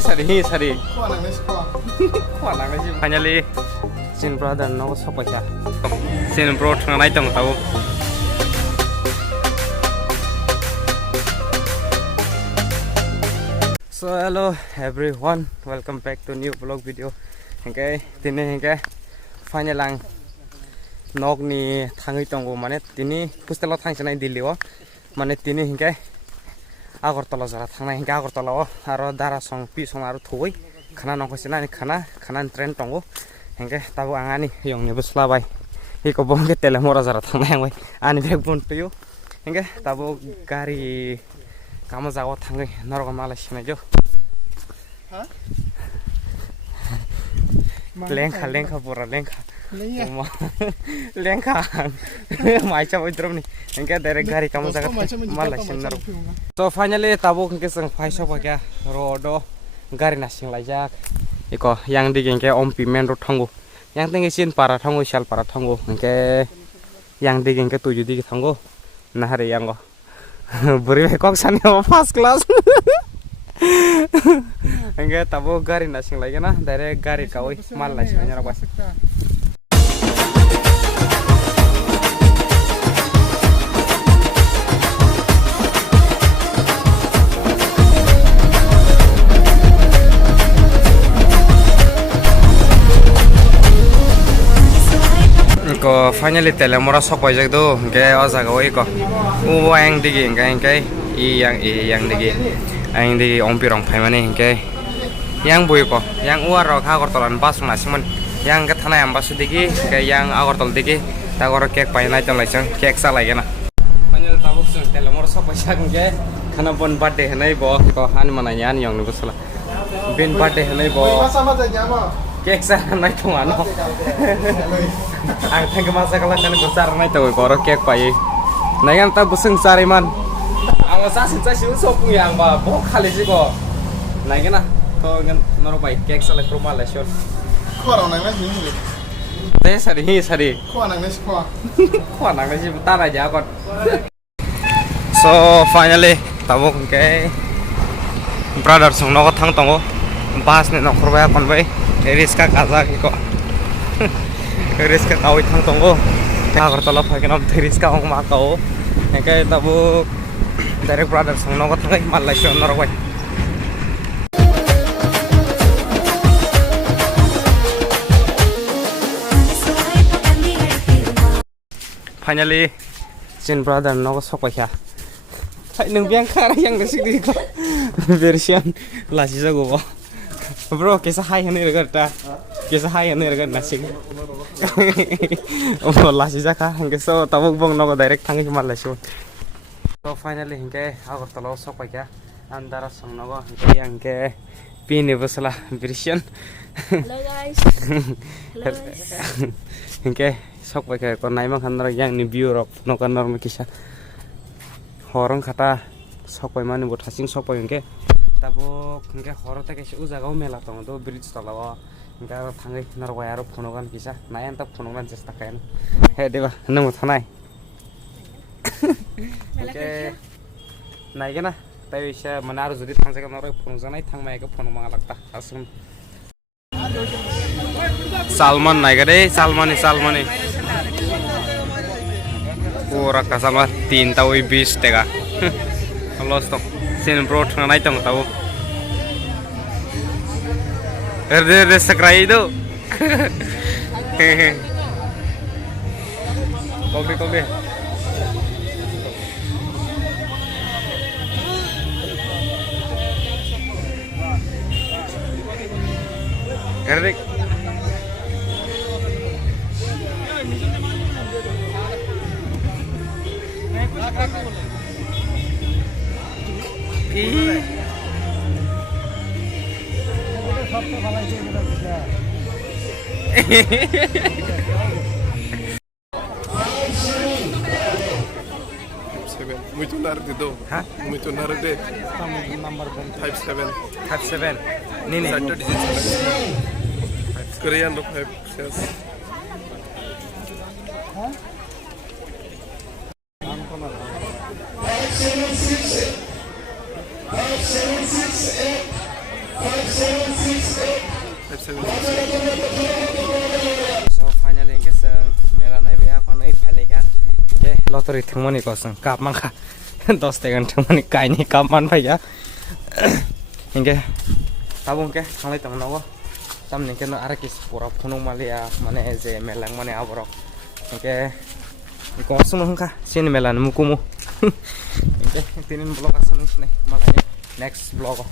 Sari. Finally, Sin brother no sopacha. Sin bro thangnai tong tau. So hello everyone, welcome back to new vlog video. Okay, tini final lang nok ni thangai tongo mane tini pustelo thangsanai diliwo mane tini Agartala jara thangnai Agartala o aro dara song pi song aro thoi khana nokosina ni khana train tongo tabu angani yong ni busla bai iko bonge tele mora jara thangnai bai ani bek bon piyo tabu gari kamo jago thangai norgo mala sinaijo lengkha pura lengkha mai cha idrom ni direct gari kamo jaga mala sinaro so finally tabu sang phaisa ba kya rodo gari na sing laijak iko yang di ompi main road thango yang tenge sin para thango sal para thango yang di tuju di thango nahare yango buri kok sane first class tabu gari na sing laigena direct gari kawai mal la sing nyara bas ko finally tele mora sokoi jak do o jaga oi ko uang digi yang digi ompi rong phai mane yang bui ko yang uar ro kha gortolan bas na simon yang ka thana amba su digi yang agortol digi ta gor kek pai nai tong laisang kek sa laigena finally tabuk sung tele mora sokoi jak khana bon birthday hanai bo ko han mana yan yong nu busala bin birthday hanai bo kek sa nai tong ano ang thang masa kala kan besar nai to goro kek pai nai kan ta busung sari man ang sa sin sa siu so pung yang ba bo khali ji ko nai gena to ngan noro pai kek sa le kroma la shot ko rong nai na hi te sari ko nang na ji ta ra ja kon so finally tabuk brother sung no thang tongo bas ne no khorba kon bai riska kaza ko riska kau thang tongo Agartala phagena riska ong ma kau tabu direct brother song no thangai malai shon nor bai finally Sin brother no sokoi kha thai nung biang khara yang desik di ko version lasi jago bro kesa hai hane regata kesa hai hane regata nasing lasi jaka so tabuk bong no direct thangi malai shon so finally Agartala sokoi kya andara song no yang pin busla version hello guys sokoi kya ko naimang khandra yang ni view rok no kanor me kisa horong khata sokoi mani bo thasing sokoi tabo horo ta kese ujaga mela tong do bridge talawa thangai narwa aro phonogan kisa nayan ta phonogan chesta kayan he deba nang thanai nai gena tai isa manar jodi thangjaga noro phone janai thangmai ka phone manga lakta asum Salman nai ga dei Salmani pura ka salma 3 tawi 20 tega los to Sin bro thangnai tong tau erde sakrai do kopi Erik Muito narde do. Muito narde. Number 57. 57. Nini. Korean look 5. Yes. 5, 7, 6. So finally engke seng mela nai be kon ei phale ka ke lottery thmoni ko seng kap man kha 10 tegan thmoni kai ni kap man phai ya engke tabung ke thanglai tong nawo samne ke no ara kis pura phunung malia mane je melang mane aborok engke ko suno hangka sin melan mukumu engke tinin blog asan sne malai next blog